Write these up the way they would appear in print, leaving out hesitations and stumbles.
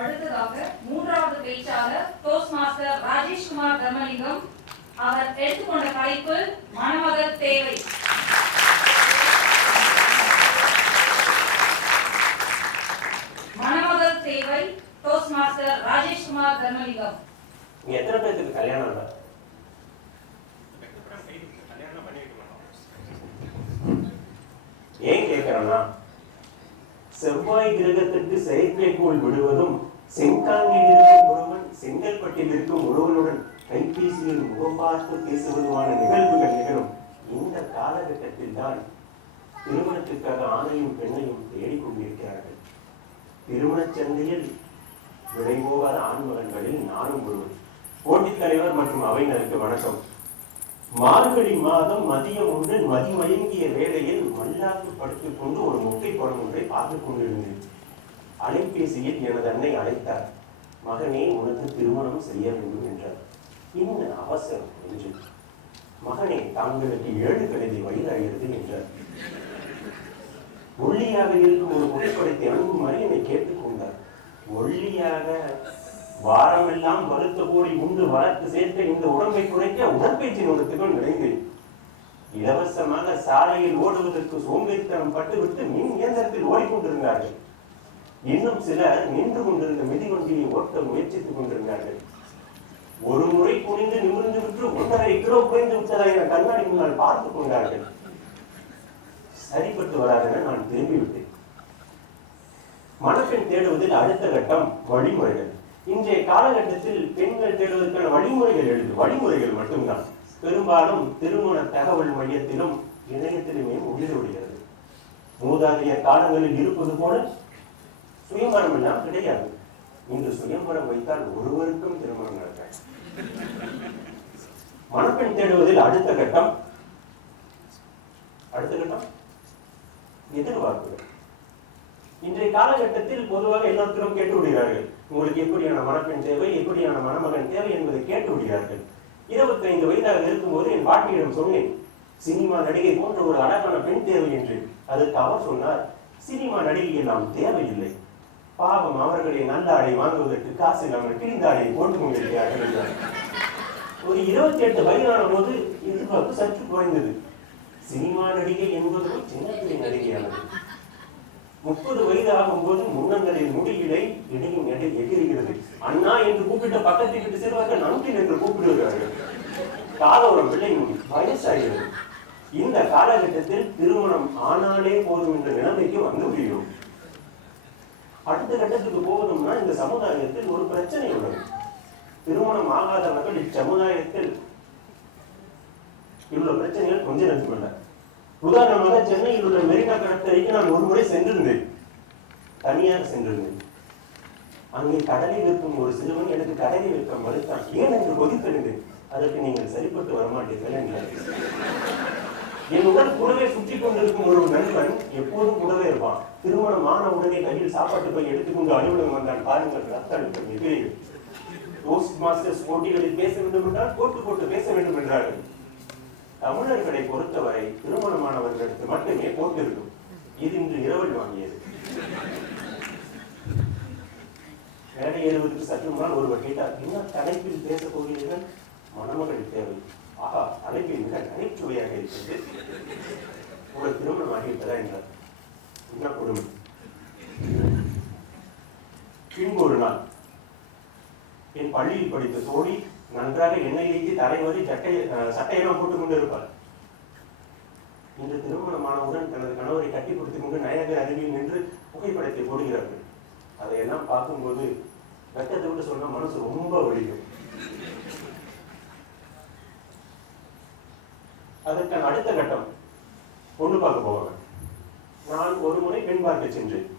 அடுத்ததாக மூன்றாவது பேச்சாளர் டோஸ்ட் மாஸ்டர் ராஜேஷ்குமார் தர்மலிங்கம். அவர் எடுத்துக்கொண்ட தலைப்பு மணமகள் தேவை. மணமகள் தேவை. Toast master Rajeshkumar Dharmalingam. எத்தனை பேருக்கு கல்யாணம் இல்லை? ஏன் கேட்கிறேன்னா, செவ்வாய் கிரகத்திற்கு செயற்கைக்கோள் விடுவதும், செங்காங்கில் இருக்கும் ஒருவன் செங்கல்பட்டில் இருக்கும் ஒருவனுடன் கைபேசியில் முகம் பார்த்து பேசுவதுமான நிகழ்வுகள் நிகழும் இந்த காலகட்டத்தில் தான் திருமணத்திற்காக ஆணையும் பெண்ணையும் தேடிக்கொண்டிருக்கிறார்கள். திருமணச் சந்தையில் விளைபோகாத ஆண்மகன்களில் நானும் ஒருவன். போட்டித் தலைவர் மற்றும் அவையினருக்கு வணக்கம். மார்கழி மாதம் மதியம் ஒன்று மதிமயங்கிய வேளையில் மல்லாக்கு படுத்துக் கொண்டு ஒரு முட்டை படம் ஒன்றை பார்த்துக் கொண்டிருந்தேன். அலைபேசியில் எனது அன்னை அழைத்தார். மகனே, உனக்கு திருமணம் செய்ய வேண்டும் என்றார். இன்ன அவசரம் என்று. மகனே, தாங்களுக்கு 7 கழுதை வயதாகிறது என்றார். ஒல்லியாக இருக்கும் ஒரு புகைப்படத்தை அணுகுமாறு என்னை கேட்டுக்கொண்டார். ஒல்லியாக வாரமெல்லாம் வலுத்த கோடி உண்டு வளர்த்து சேர்த்த இந்த உடம்பை குறைக்க உடற்பயிற்சி நிறுவனத்துக்குள் நுழைந்தேன். இலவசமாக சாலையில் ஓடுவதற்கு சோம்பேறித்தனம் பட்டுவிட்டு மின் இயந்திரத்தில் ஓடிக்கொண்டிருந்தார்கள். இன்னும் சிலர் நின்று கொண்டிருந்த மிதிவண்டியை ஓட்ட முயற்சித்துக் கொண்டிருந்தார்கள். ஒரு முறை குனிந்து நிமிர்ந்து விட்டு 1.5 கிலோ குறைந்து விட்டதா என கண்ணாடி முன்னால் பார்த்துக் கொண்டார்கள். சரிப்பட்டு வராதென நான் திரும்பிவிட்டேன். மணப்பெண் தேடுவதில் அடுத்த கட்டம் வழிமுறைகள். இன்றைய காலகட்டத்தில் பெண்கள் தேடுவதற்கான வழிமுறைகள் மட்டும்தான். பெரும்பாலும் திருமண தகவல் மையத்திலும் இணையத்திலுமே முடிந்து விடுகிறது. மூதாதைய காலங்களில் இருப்பது போல சுயம்பரம் எல்லாம் கிடையாது. இன்று சுயம்பரம் வைத்தால் ஒருவருக்கும் திருமணம் நடக்காது. மணப்பெண் தேடுவதில் அடுத்த கட்டம் எதிர்பார்ப்புகள். இன்றைய காலகட்டத்தில் பொதுவாக எல்லாத்திலும் கேட்டு விடுகிறார்கள். உங்களுக்கு எப்படியான மணப்பெண் தேவை, எப்படியான மணமகன் தேவை என்பதை கேட்டு விடுகிறார்கள். 25 வயதாக இருக்கும்போது என் பாட்டியிடம் சொன்னேன், சினிமா நடிகை போன்ற ஒரு அழகான பெண் தேவை என்று. அதற்கு அவர் சொன்னார், சினிமா நடிகை எல்லாம் தேவையில்லை, பாவம் அவர்களை நல்ல ஆடை வாங்குவதற்கு காசு இல்லாமல் கிழிந்த ஆடையை போட்டு கொண்டிருக்கிறார்கள் என்றார். ஒரு 28 வயதான போது எதிர்பார்ப்பு சற்று குறைந்தது. சினிமா நடிகை என்பது சின்னத்திரை நடிகையானது. 30 வயது ஆகும் போது முன்னங்களில் முடியிலை இடையும் எகிறுகிறது. அண்ணா என்று கூப்பிட்ட பக்கத்தில் விட்டு சிறுவர்கள் அன்பில் என்று கூப்பிடுகிறார்கள். காலோரம் பிள்ளை முடி வயசாகிறது. இந்த காலகட்டத்தில் திருமணம் ஆனாலே போதும் என்ற நிலைமைக்கு வந்து விடுகிறோம். அடுத்த கட்டத்துக்கு போகணும்னா இந்த சமுதாயத்தில் ஒரு பிரச்சனை உள்ளது. திருமணம் ஆகாதவர்கள் இச்சமுதாயத்தில் உள்ள பிரச்சனைகள் கொஞ்சம் நெஞ்சமல்ல. உதாரணமாக சென்னையில் உள்ள மெரினா கடற்கரைக்கு நான் ஒரு முறை சென்றிருந்தேன். தனியாக சென்றிருந்தேன். அங்கே கடலில் இருக்கும் ஒரு சிறுவன் எனக்கு கடலை விற்க மறுத்தான். ஏன் என்று கொதித்தெழுந்தேன். அதற்கு நீங்கள் சரிப்பட்டு வரமாட்டீர்கள் என்றார். என்னுடன் கூடவே சுற்றி கொண்டிருக்கும் ஒரு நண்பன் எப்போதும் கூடவே இருப்பான். திருமணம் ஆன உடனே கையில் சாப்பாட்டு போய் எடுத்துக்கொண்டு அலுவலகம் வந்தான். பாருங்கள், ரத்தழுத்தம் எதிரே டோஸ்ட் மாஸ்டர்ஸ் போட்டிகளில் பேச வேண்டும் என்றால் போட்டு பேச வேண்டும் என்றார்கள். தமிழர்களை பொறுத்தவரை திருமணமானவர்களுக்கு மட்டுமே போட்டு இருக்கும். இது இன்று இரவல் வாங்கியது. மேடை ஏறுவதற்கு சற்று முன்னால் ஒருவர் கேட்டார், என்ன தலைப்பில் பேச போகிறீர்கள்? மணமகள் தேவை. ஆஹா, தலைப்பில் மிக நகைச்சுவையாக இருக்கிறது. உங்கள் திருமணம் ஆகிவிட்டதா என்றார். என்ன கொடுமை. பின்பு ஒரு நாள் என் பள்ளியில் படித்த தோழி நன்றாக எண்ணெய் வைத்து தலைவரி சட்டையெல்லாம் போட்டுக் கொண்டு இருப்பார். இன்று திருமணமானவுடன் தனது கணவரை கட்டி பிடித்துக் கொண்டு நயகர் அருகில் நின்று புகைப்படத்தை போடுகிறார்கள். அதையெல்லாம் பார்க்கும்போது வெக்கத்தை விட்டு சொன்னா மனசு ரொம்ப வலிக்கும். அதற்கான அடுத்த கட்டம் பொண்ணு பார்க்க போவாங்க. நான் ஒரு முறை பெண் பார்க்க சென்றேன்.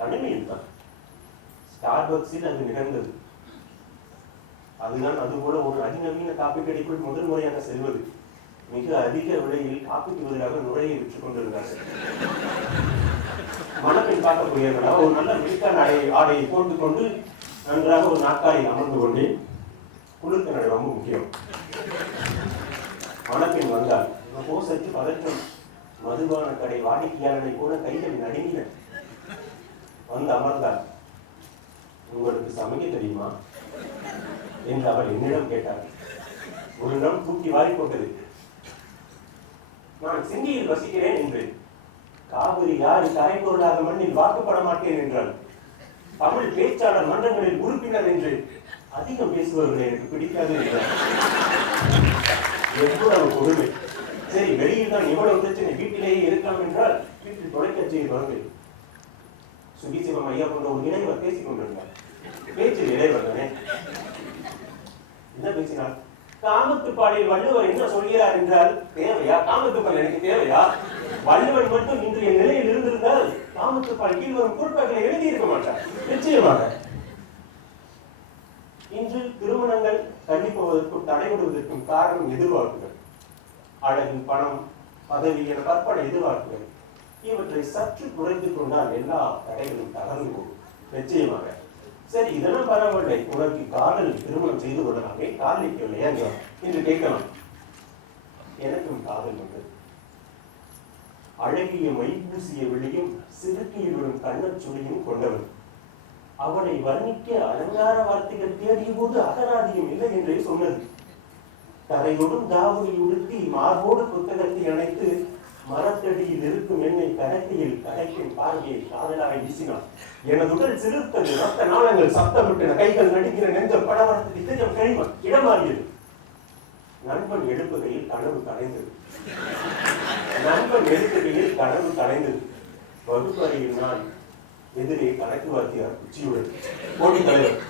தனிமையில் தான். ஸ்டார்பக்ஸில் அது நிகழ்ந்தது. அதுதான் அதுபோல ஒரு அதிநவீன காப்பி கடைக்குள் முதல் முறையாக செல்வது. மிக அதிக விலையில் காப்பிக்கு பதிலாக நுழையை விற்றுக் கொண்டிருந்தார்கள். மணப்பெண் பார்க்க போகிறதா ஒரு நல்ல மில்கான ஆடையை போட்டுக்கொண்டு நன்றாக ஒரு நாற்காலில் அமர்ந்து கொண்டு, குளிர்க்க நடை ரொம்ப முக்கியம். மணப்பெண் வந்தால் சற்று பதற்றம். மதுபான கடை வாடிக்கையாளரை போல கைகள் நடுங்கின. வந்து அமர்ந்தார். உங்களுக்கு சமைக்க தெரியுமா என்று அவர் என்னிடம் கேட்டார். ஒரு இடம் தூக்கி வாரி போட்டது. நான் சிந்தியில் வசிக்கிறேன் என்று, காவிரி யாரு கரை பொருளாத மண்ணில் வாக்குப்பட மாட்டேன் என்றால், தமிழ் பேச்சாளர் மன்றங்களில் உறுப்பினர் என்று அதிகம் பேசுபவர்களை எனக்கு பிடிக்காது என்றார். எவ்வளவு கொடுமை! சரி, வெளியில் தான் எவ்வளவு பிரச்சனை, வீட்டிலேயே இருக்கலாம் என்றால் வீட்டில் தொலைக்காட்சியில் வந்து சுகிசிவம் ஐயா போன்ற ஒரு இளைவர் பேசிக் கொண்டிருந்தார். பேச்சில் இளைவர் தானே. என்ன பேசினார்? காமத்துப்பாலில் வள்ளுவர் என்ன சொல்கிறார் என்றால், தேவையா காமத்துப்பால்? எனக்கு தேவையா? வள்ளுவன் மட்டும் இன்றைய நிலையில் இருந்திருந்தால் காமத்துப்பால் கீழ் வரும் குறிப்புகளை எழுதியிருக்க மாட்டார். நிச்சயமாக இன்று திருமணங்கள் தள்ளி போவதற்கும் தடைபடுவதற்கும் காரணம் எதிர்பார்ப்புகள், அழகு, பணம், பதவி என பற்பல எதிர்பார்ப்புகள். இவற்றை சற்று குறைந்து கொண்டால் எல்லா தடைகளும் தகர்ந்து போகும். நிச்சயமாக. சரி, இதெல்லாம் பரவாயில்லை, உனக்கு காதல் திருமணம் செய்து கொள்ளலாமே, காதலிக்கவில்லையா என்று கேட்கலாம். எனக்கும் காதல் உண்டு. அழகிய மைப்பூசிய விழியும் சிறுக்கியில் விடும் கண்ணச் சுழியும் கொண்டவன். அவனை வர்ணிக்க அலங்கார வார்த்தைகள் தேடிய போது அகராதியும் இல்லை என்றே சொன்னது. தரையோடும் தாவணி உடுத்தி மார்போடு புத்தகத்தை அணைத்து மரத்தடியில் இருக்கும் என்னை கடத்தியில் கடைக்கும் பார்வையை காதலாய் வீசினான். எனது உடல் சிறுத்தது, ரத்த நாளங்கள் சத்தமிட்டன, கைகள் நடுங்கிற, நெஞ்சம் படவரத்தில் இதயம் கழிம இடமாறியது. நண்பன் எழுப்புகையில் கனவு கலைந்தது. நண்பன் எழுப்புகையில் கனவு கலைந்தது. வகுப்பறையில் நான், எதிரே கணக்கு வாத்தியார் உச்சியுடன், போட்டி தலைவர்.